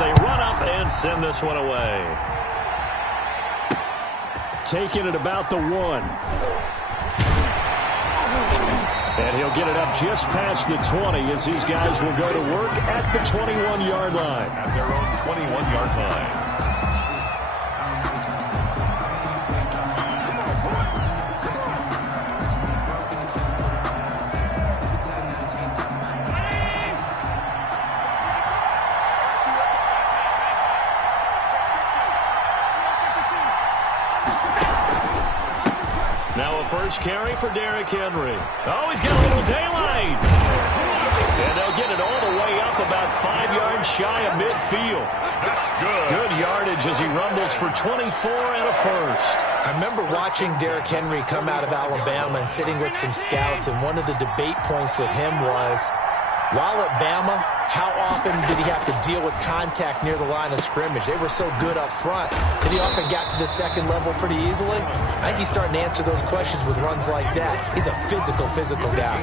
they run up and send this one away. Taking it about the 1. And he'll get it up just past the 20 as these guys will go to work at the 21-yard line. At their own 21-yard line. Now a first carry for Derrick Henry. Oh, he's got a little daylight. And they'll get it all the way up about 5 yards shy of midfield. That's good. Good yardage as he rumbles for 24 and a first. I remember watching Derrick Henry come out of Alabama and sitting with some scouts, and one of the debate points with him was, while at Bama, how often did he have to deal with contact near the line of scrimmage? They were so good up front that he often got to the second level pretty easily. I think he's starting to answer those questions with runs like that. He's a physical guy.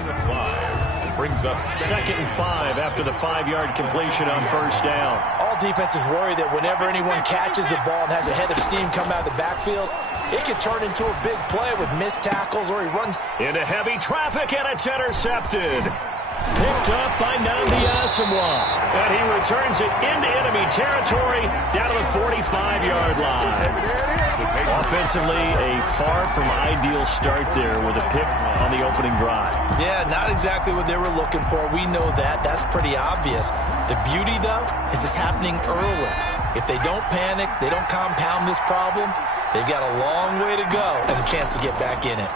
Brings up 2nd and 5 after the 5-yard completion on first down. All defenses worry that whenever anyone catches the ball and has a head of steam come out of the backfield, it could turn into a big play with missed tackles or he runs into heavy traffic, and it's intercepted. Picked up by Nnamdi Asomugha. And he returns it into enemy territory down to the 45-yard line. Offensively, a far from ideal start there with a pick on the opening drive. Yeah, not exactly what they were looking for. We know that. That's pretty obvious. The beauty, though, is it's happening early. If they don't panic, they don't compound this problem, they've got a long way to go and a chance to get back in it.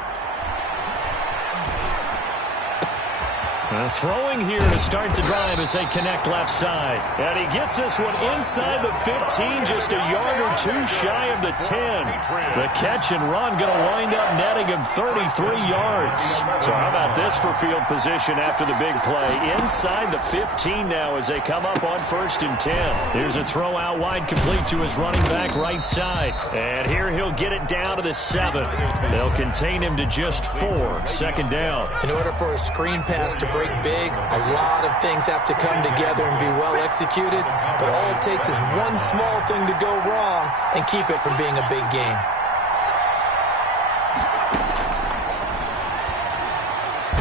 Throwing here to start the drive as they connect left side. And he gets this one inside the 15, just a yard or two shy of the 10. The catch and run going to wind up netting him 33 yards. So how about this for field position after the big play? Inside the 15 now as they come up on 1st and 10. Here's a throw out wide complete to his running back right side. And here he'll get it down to the 7. They'll contain him to just 4. 2nd down. In order for a screen pass to break big, a lot of things have to come together and be well executed, but all it takes is one small thing to go wrong and keep it from being a big game.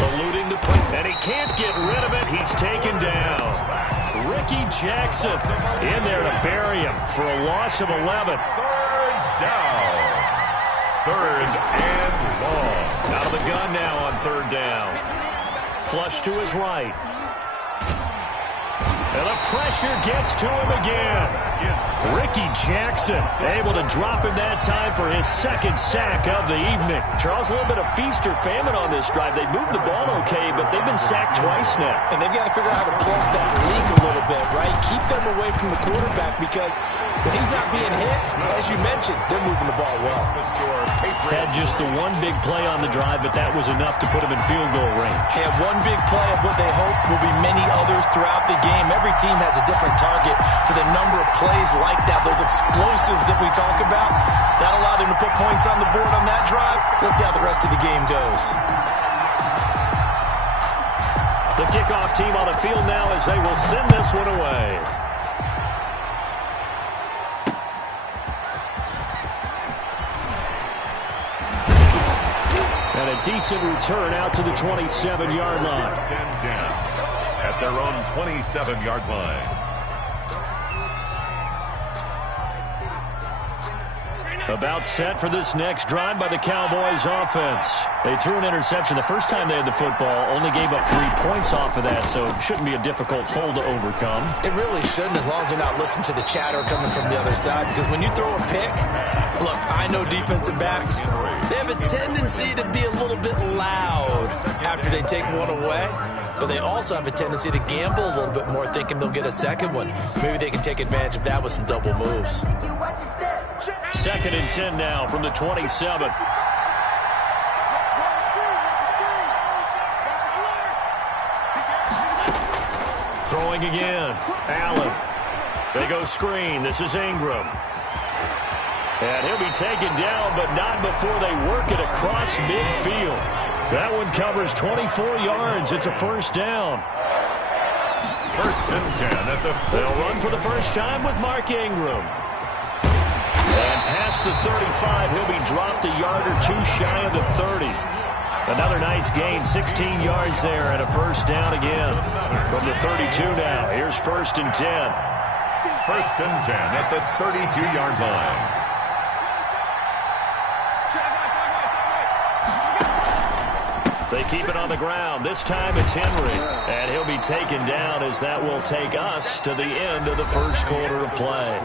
Eluding the play, and he can't get rid of it. He's taken down. Ricky Jackson in there to bury him for a loss of 11. 3rd down. 3rd and long. Out of the gun now on 3rd down. Flush to his right. And the pressure gets to him again. Ricky Jackson able to drop him that time for his 2nd sack of the evening. Charles, a little bit of feast or famine on this drive. They moved the ball okay, but they've been sacked twice now. And they've got to figure out how to plug that leak a little bit, right? Keep them away from the quarterback because when he's not being hit, as you mentioned, they're moving the ball well. Had just the one big play on the drive, but that was enough to put him in field goal range. And one big play of what they hope will be many others throughout the game. Every team has a different target for the number of plays like that, those explosives that we talk about. That allowed him to put points on the board on that drive. Let's see how the rest of the game goes. The kickoff team on the field now as they will send this one away. And a decent return out to the 27-yard line. At their own 27-yard line. About set for this next drive by the Cowboys offense. They threw an interception the first time they had the football, only gave up 3 points off of that, so it shouldn't be a difficult hole to overcome. It really shouldn't, as long as you're not listening to the chatter coming from the other side, because when you throw a pick, look, I know defensive backs, they have a tendency to be a little bit loud after they take one away, but they also have a tendency to gamble a little bit more, thinking they'll get a second one. Maybe they can take advantage of that with some double moves. 2nd and 10 now from the 27. Throwing again. Allen. They go screen. This is Ingram. And he'll be taken down, but not before they work it across midfield. That one covers 24 yards. It's a first down. First and 10 at the 50. They'll run for the first time with Mark Ingram. And past the 35, he'll be dropped a yard or two shy of the 30. Another nice gain, 16 yards there and a first down again. From the 32 now, here's first and 10. First and 10 at the 32-yard line. They keep it on the ground. This time it's Henry. And he'll be taken down as that will take us to the end of the first quarter of play.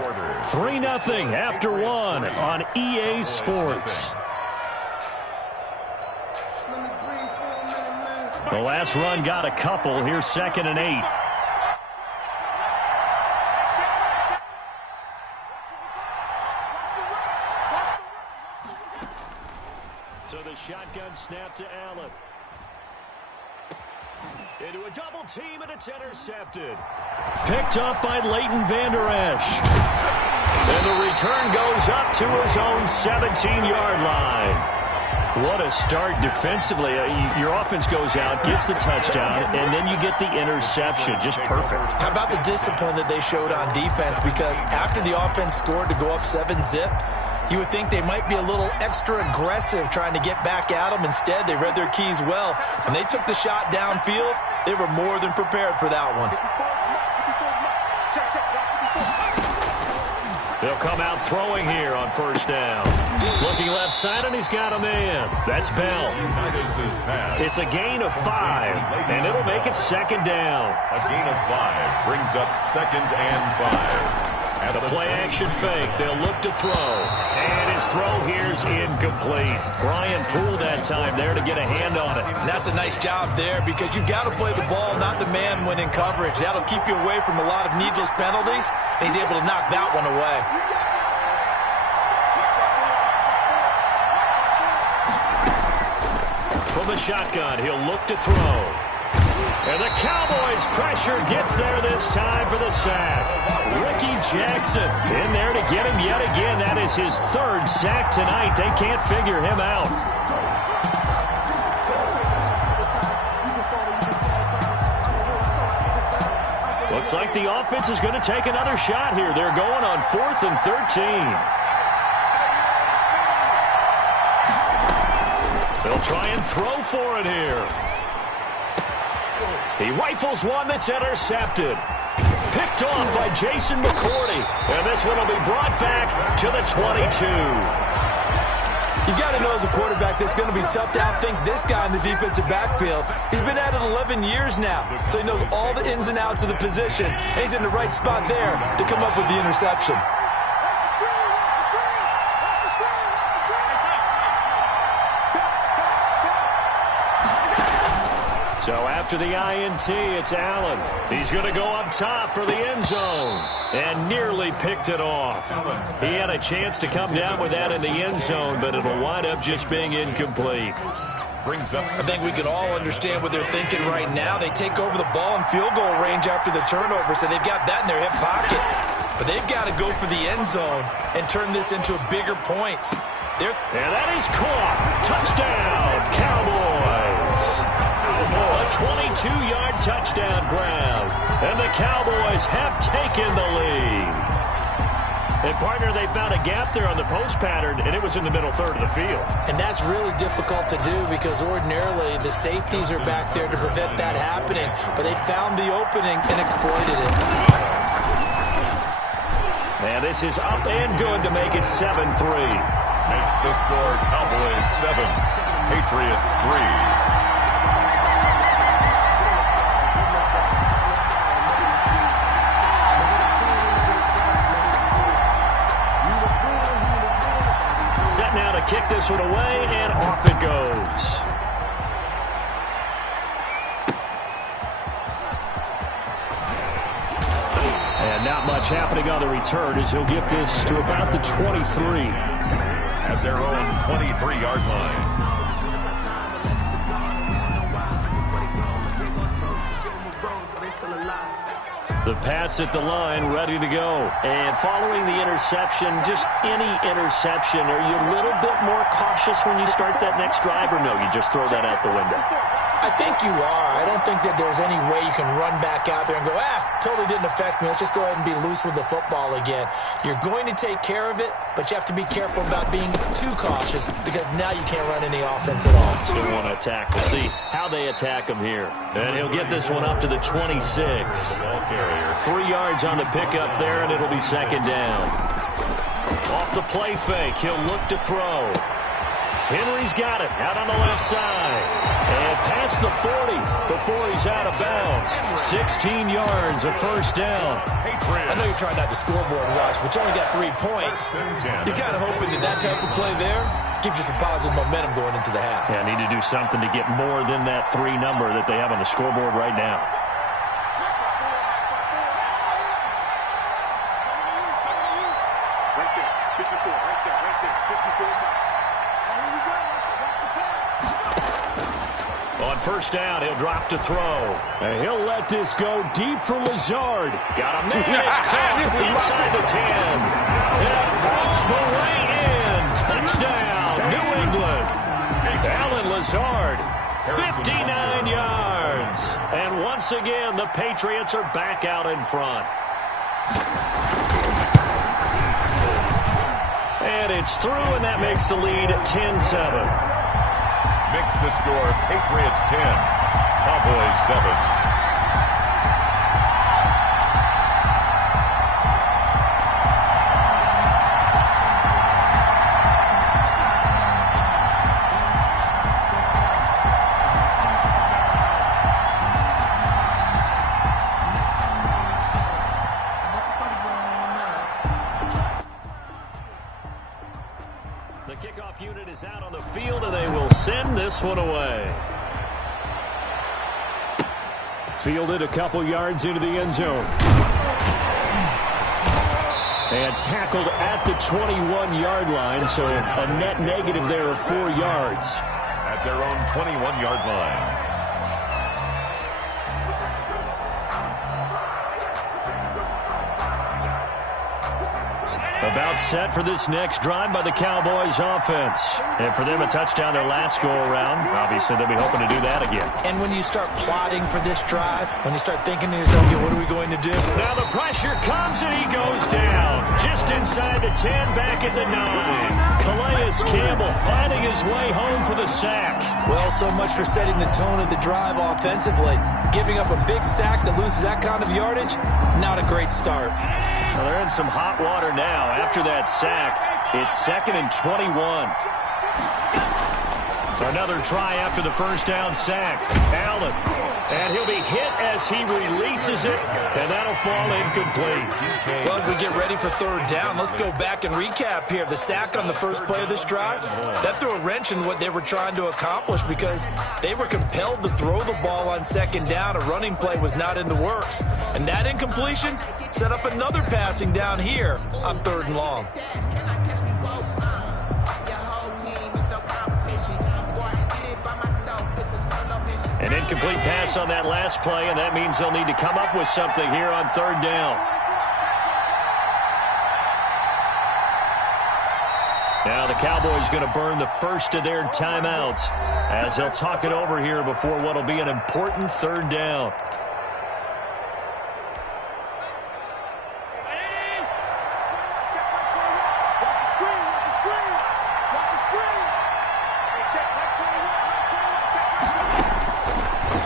3-0 after one on EA Sports. The last run got a couple. Here's 2nd and 8. So the shotgun snap to Allen. Into a double team, and it's intercepted. Picked up by Leighton Vander Esch. And the return goes up to his own 17-yard line. What a start defensively. Your offense goes out, gets the touchdown, and then you get the interception. Just perfect. How about the discipline that they showed on defense? Because after the offense scored to go up 7-zip, you would think they might be a little extra aggressive trying to get back at them. Instead, they read their keys well. When they took the shot downfield, they were more than prepared for that one. They'll come out throwing here on first down. Looking left side, and he's got a man. That's Bell. It's a gain of 5, and it'll make it second down. A gain of 5 brings up 2nd and 5. The play-action fake. They'll look to throw. And his throw here's incomplete. Brian Poole that time there to get a hand on it. And that's a nice job there because you've got to play the ball, not the man when in coverage. That'll keep you away from a lot of needless penalties, and he's able to knock that one away. From the shotgun, he'll look to throw. And the Cowboys pressure gets there this time for the sack. Ricky Jackson in there to get him yet again. That is his 3rd sack tonight. They can't figure him out. Looks like the offense is going to take another shot here. They're going on 4th and 13. They'll try and throw for it here. He rifles one that's intercepted. Picked off by Jason McCourty. And this one will be brought back to the 22. You got to know as a quarterback that's going to be tough to outthink this guy in the defensive backfield. He's been at it 11 years now, so he knows all the ins and outs of the position. And he's in the right spot there to come up with the interception. So after the INT, it's Allen. He's going to go up top for the end zone and nearly picked it off. He had a chance to come down with that in the end zone, but it'll wind up just being incomplete. I think we can all understand what they're thinking right now. They take over the ball in field goal range after the turnover, so they've got that in their hip pocket. But they've got to go for the end zone and turn this into bigger points. And that is caught. Touchdown, Cowboys. A 22-yard touchdown grab. And the Cowboys have taken the lead. And, partner, they found a gap there on the post pattern, and it was in the middle third of the field. And that's really difficult to do because ordinarily the safeties are back there to prevent that happening. But they found the opening and exploited it. And this is up and good to make it 7-3. Makes the score Cowboys 7, Patriots 3. Now to kick this one away, and off it goes. And not much happening on the return as he'll get this to about the 23. At their own 23-yard line. The Pats at the line, ready to go. And following the interception, just any interception, are you a little bit more cautious when you start that next drive, or no, you just throw that out the window? I think you are. I don't think that there's any way you can run back out there and go, totally didn't affect me. Let's just go ahead and be loose with the football again. You're going to take care of it, but you have to be careful about being too cautious because now you can't run any offense at all. They want to attack. We'll see how they attack him here. And he'll get this one up to the 26. 3 yards on the pickup there, and it'll be second down. Off the play fake, he'll look to throw. Henry's got it out on the left side. And past the 40 before he's out of bounds. 16 yards, a first down. I know you're trying not to scoreboard watch, but you only got 3 points. You're kind of hoping that type of play there gives you some positive momentum going into the half. Yeah, need to do something to get more than that 3 number that they have on the scoreboard right now. On first down, he'll drop to throw. And he'll let this go deep for Lazard. Got him there. It's caught inside the 10. And all the way in. Touchdown, New England. Alan Lazard, 59 yards. And once again, the Patriots are back out in front. And it's through, and that makes the lead 10-7. Makes the score Patriots 10, Cowboys 7. The kickoff unit is out on the field, and they will send this one away. Fielded a couple yards into the end zone. And tackled at the 21-yard line, so a net negative there of 4 yards. At their own 21-yard line. About set for this next drive by the Cowboys offense. And for them, a touchdown their last go-around. Obviously, they'll be hoping to do that again. And when you start plotting for this drive, when you start thinking to yourself, okay, what are we going to do? Now the pressure comes, and he goes down. Just inside the 10, back at the 9. Calais Campbell finding his way home for the sack. Well, so much for setting the tone of the drive offensively. Giving up a big sack that loses that kind of yardage, not a great start. Well, they're in some hot water now. After that sack, it's 2nd and 21. Another try after the first down sack. Allen. And he'll be hit as he releases it, and that'll fall incomplete. Well, as we get ready for third down, let's go back and recap here. The sack on the first play of this drive, that threw a wrench in what they were trying to accomplish because they were compelled to throw the ball on second down. A running play was not in the works. And that incompletion set up another passing down here on 3rd and long. An incomplete pass on that last play, and that means they'll need to come up with something here on 3rd down. Now the Cowboys going to burn the first of their timeouts as they'll talk it over here before what will be an important 3rd down.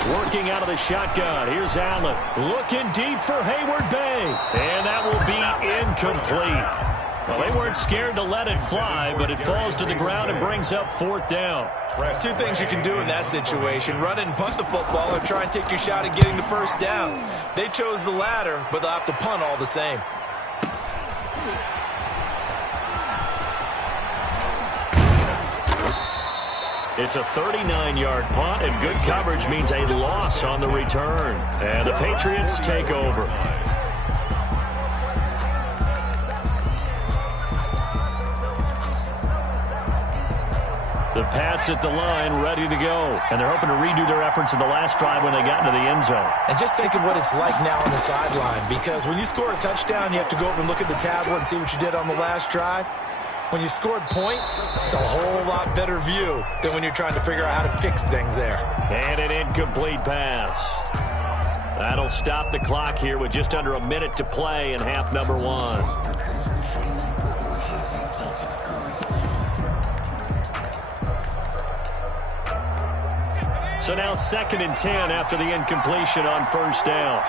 Working out of the shotgun. Here's Allen. Looking deep for Hayward Bay. And that will be incomplete. Well, they weren't scared to let it fly, but it falls to the ground and brings up 4th down. 2 things you can do in that situation. Run it and punt the football or try and take your shot at getting the first down. They chose the latter, but they'll have to punt all the same. It's a 39-yard punt, and good coverage means a loss on the return. And the Patriots take over. The Pats at the line, ready to go. And they're hoping to redo their efforts in the last drive when they got into the end zone. And just think of what it's like now on the sideline, because when you score a touchdown, you have to go over and look at the tablet and see what you did on the last drive. When you scored points, it's a whole lot better view than when you're trying to figure out how to fix things there. And an incomplete pass. That'll stop the clock here with just under a minute to play in half number one. So now 2nd and 10 after the incompletion on first down.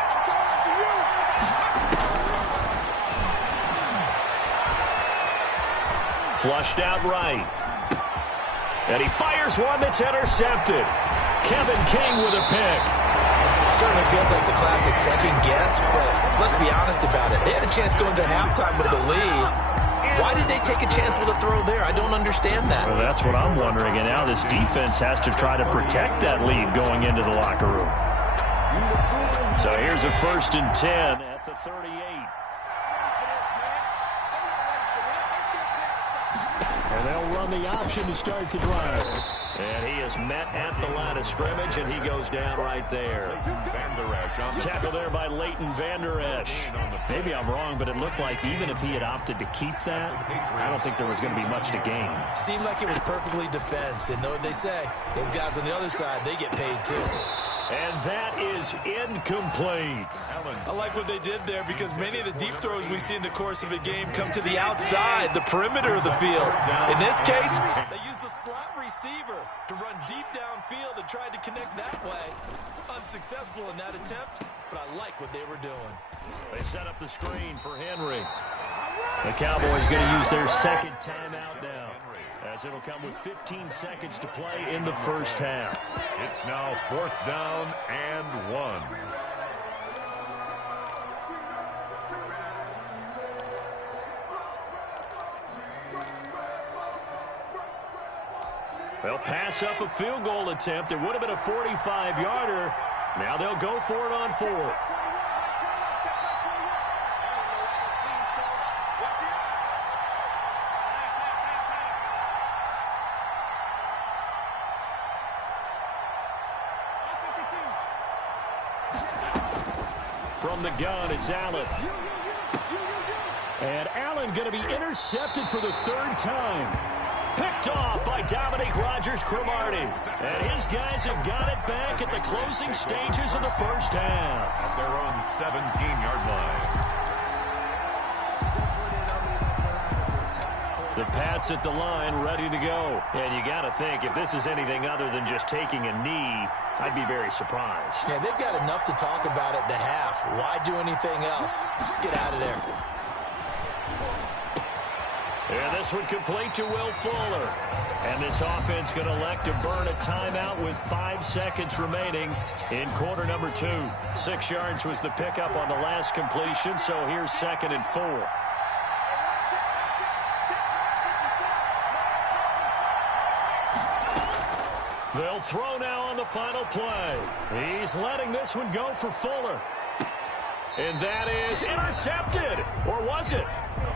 Flushed out right. And he fires one that's intercepted. Kevin King with a pick. Certainly feels like the classic second guess, but let's be honest about it. They had a chance going to halftime with the lead. Why did they take a chance with a throw there? I don't understand that. Well, that's what I'm wondering. And now this defense has to try to protect that lead going into the locker room. So here's a 1st and 10 at the 38. And they'll run the option to start the drive. And he is met at the line of scrimmage, and he goes down right there. Tackle there by Leighton Vander Esch. Maybe I'm wrong, but it looked like even if he had opted to keep that, I don't think there was going to be much to gain. Seemed like it was perfectly defense. And know what they say, those guys on the other side, they get paid too. And that is incomplete. I like what they did there because many of the deep throws we see in the course of a game come to the outside, the perimeter of the field. In this case, they used the slot receiver to run deep downfield and tried to connect that way. Unsuccessful in that attempt, but I like what they were doing. They set up the screen for Henry. The Cowboys going to use their 2nd timeout now, as it'll come with 15 seconds to play in the first half. It's now 4th down and 1. They'll pass up a field goal attempt. It would have been a 45-yarder. Now they'll go for it on 4th. From the gun, it's Allen. And Allen going to be intercepted for the 3rd time. Picked off by Dominique Rodgers-Cromartie. And his guys have got it back at the closing stages of the first half. At their own 17-yard line. The Pats at the line, ready to go. And you got to think, if this is anything other than just taking a knee, I'd be very surprised. Yeah, they've got enough to talk about at the half. Why do anything else? Just get out of there. And this one complete to Will Fuller. And this offense going to elect to burn a timeout with 5 seconds remaining in quarter number 2. 6 yards was the pickup on the last completion, so here's 2nd and 4. They'll throw now on the final play. He's letting this one go for Fuller. And that is intercepted. Or was it?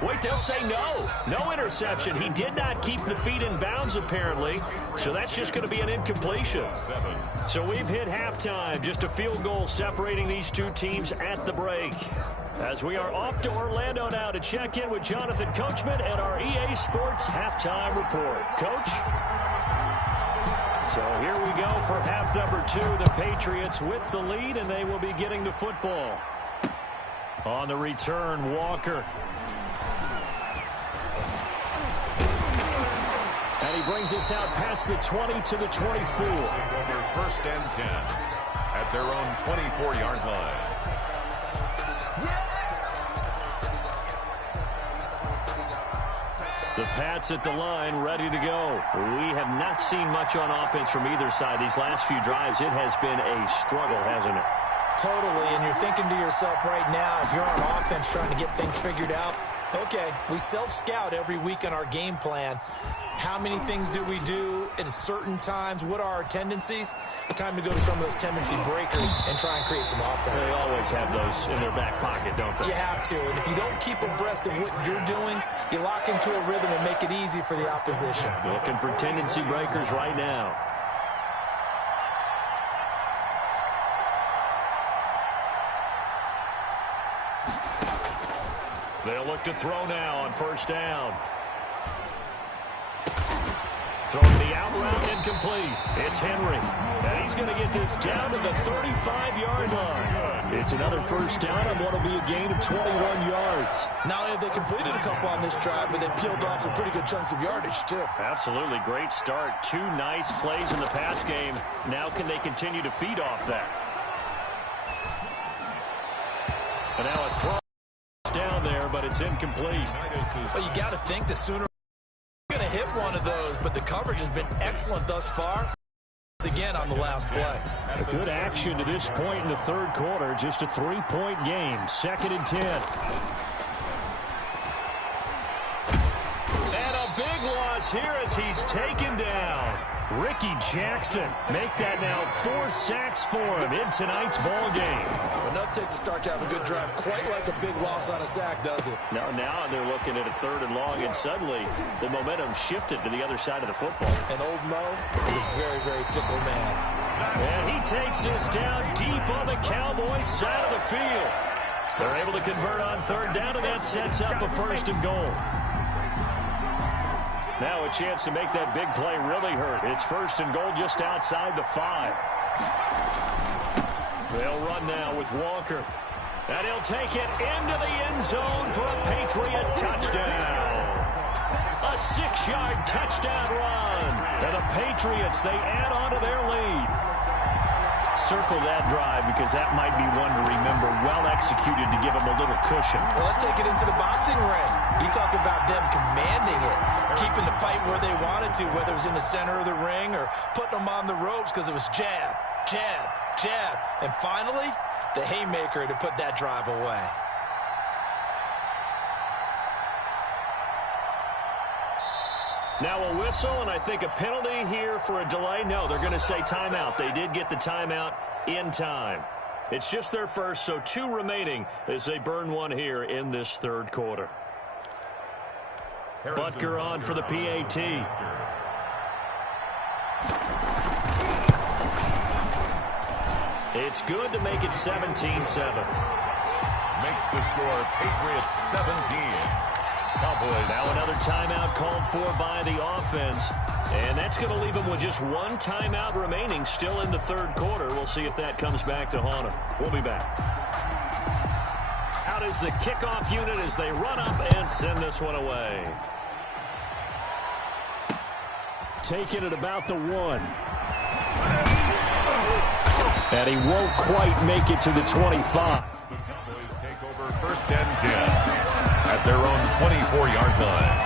Wait, they'll say no. No interception. He did not keep the feet in bounds, apparently. So that's just going to be an incompletion. So we've hit halftime. Just a field goal separating these two teams at the break. As we are off to Orlando now to check in with Jonathan Coachman at our EA Sports Halftime Report. Coach? So here we go for half number 2. The Patriots with the lead, and they will be getting the football. On the return, Walker. And he brings us out past the 20 to the 24. Their 1st and 10 at their own 24-yard line. The Pats at the line, ready to go. We have not seen much on offense from either side. These last few drives, it has been a struggle, hasn't it? Totally, and you're thinking to yourself right now, if you're on offense trying to get things figured out, okay, we self-scout every week on our game plan. How many things do we do at certain times? What are our tendencies? Time to go to some of those tendency breakers and try and create some offense. They always have those in their back pocket, don't they? You have to, and if you don't keep abreast of what you're doing, you lock into a rhythm and make it easy for the opposition. Looking for tendency breakers right now. They'll look to throw now on first down. Throwing the out route incomplete. It's Henry. And he's going to get this down to the 35-yard line. It's another first down on what will be a gain of 21 yards. Not only have they completed a couple on this drive, but they peeled off some pretty good chunks of yardage, too. Absolutely great start. Two nice plays in the pass game. Now can they continue to feed off that? And now a throw down there, but it's incomplete. Well, you got to think the sooner you're going to hit one of those, but the coverage has been excellent thus far. Again on the last play. A good action to this point in the third quarter. Just a 3-point game. 2nd and 10. And a big loss here as he's taken down. Ricky Jackson make that now 4 sacks for him in tonight's ball game. Enough takes to start to have a good drive. Quite like a big loss on a sack, does it? Now they're looking at a 3rd and long, and suddenly the momentum shifted to the other side of the football. And old Mo is a very, very fickle man. And he takes this down deep on the Cowboys side of the field. They're able to convert on 3rd down, and that sets up a 1st and goal. Now a chance to make that big play really hurt. It's 1st and goal just outside the 5. They'll run now with Walker. And he'll take it into the end zone for a Patriot touchdown. A 6-yard touchdown run. And the Patriots, they add on to their lead. Circle that drive because that might be one to remember. Well executed to give them a little cushion. Well, let's take it into the boxing ring. You talk about them commanding it, keeping the fight where they wanted to, whether it was in the center of the ring or putting them on the ropes because it was jab, jab, jab. And finally, the haymaker to put that drive away. Now a whistle, and I think a penalty here for a delay. No, they're going to say timeout. They did get the timeout in time. It's just their first, so 2 remaining as they burn one here in this 3rd quarter. Butker on for the PAT. It's good to make it 17-7. Makes the score Patriots 17. Cowboys. Now another timeout called for by the offense. And that's going to leave them with just 1 timeout remaining still in the 3rd quarter. We'll see if that comes back to haunt them. We'll be back. Out is the kickoff unit as they run up and send this one away. Taking it about the 1. And he won't quite make it to the 25. The Cowboys take over 1st and 10 at their own 24-yard line.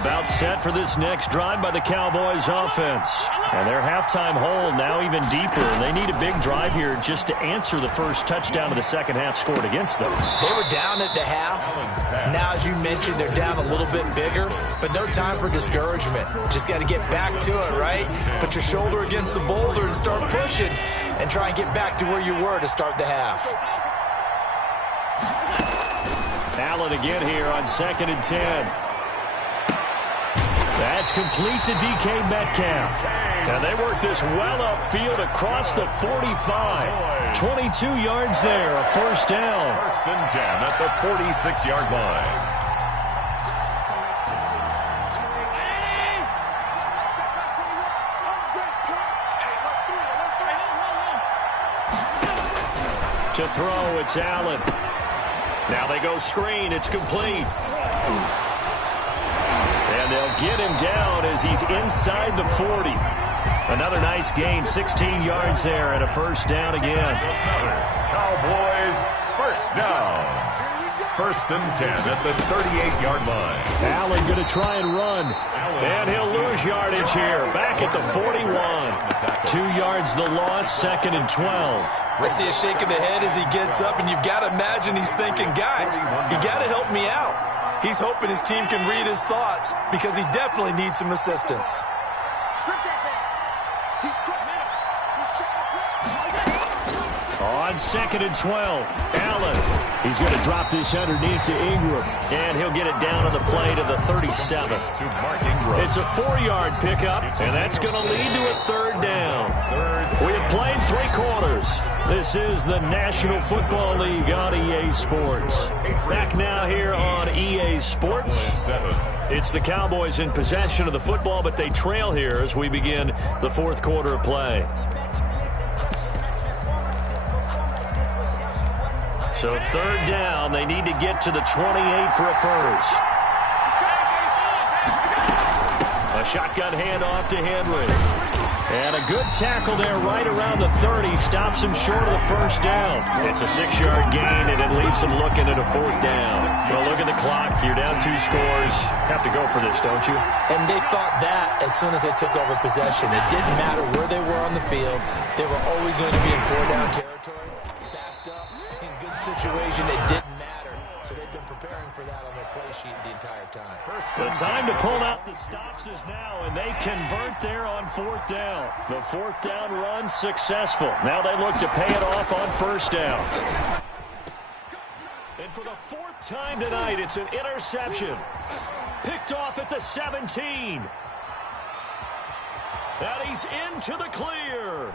About set for this next drive by the Cowboys offense. And their halftime hole now even deeper. They need a big drive here just to answer the first touchdown of the second half scored against them. They were down at the half. Now, as you mentioned, they're down a little bit bigger, but no time for discouragement. Just got to get back to it, right? Put your shoulder against the boulder and start pushing and try and get back to where you were to start the half. Allen again here on 2nd and 10. That's complete to DK Metcalf. And they work this well upfield across the 45. 22 yards there, a 1st down. 1st and 10 at the 46-yard line. To throw, it's Allen. Now they go screen, it's complete. And they'll get him down as he's inside the 40. Another nice gain, 16 yards there, and a 1st down again. Cowboys 1st down. 1st and 10 at the 38-yard line. Allen going to try and run. And he'll lose yardage here. Back at the 41. 2 yards the loss, 2nd and 12. I see a shake of the head as he gets up, and you've got to imagine he's thinking, guys, you got to help me out. He's hoping his team can read his thoughts because he definitely needs some assistance. On 2nd and 12, Allen. He's going to drop this underneath to Ingram. And he'll get it down on the play to the 37. To Mark Ingram. It's a 4-yard pickup, and that's going to lead to a 3rd down. We have played 3 quarters. This is the National Football League on EA Sports. Back now here on EA Sports. It's the Cowboys in possession of the football, but they trail here as we begin the 4th quarter of play. So 3rd down, they need to get to the 28 for a first. A shotgun handoff to Henry. And a good tackle there right around the 30. Stops him short of the first down. It's a 6-yard gain, and it leaves him looking at a 4th down. Well, look at the clock. You're down 2 scores. Have to go for this, don't you? And they thought that as soon as they took over possession. It didn't matter where they were on the field. They were always going to be in 4-down territory. Backed up, in good situation. It didn't matter. So they've been preparing for that on their play sheet the entire time. The time to pull out the stops is now, and they convert there on 4th down. The 4th down run successful. Now they look to pay it off on 1st down. And for the 4th time tonight, it's an interception. Picked off at the 17. And he's into the clear.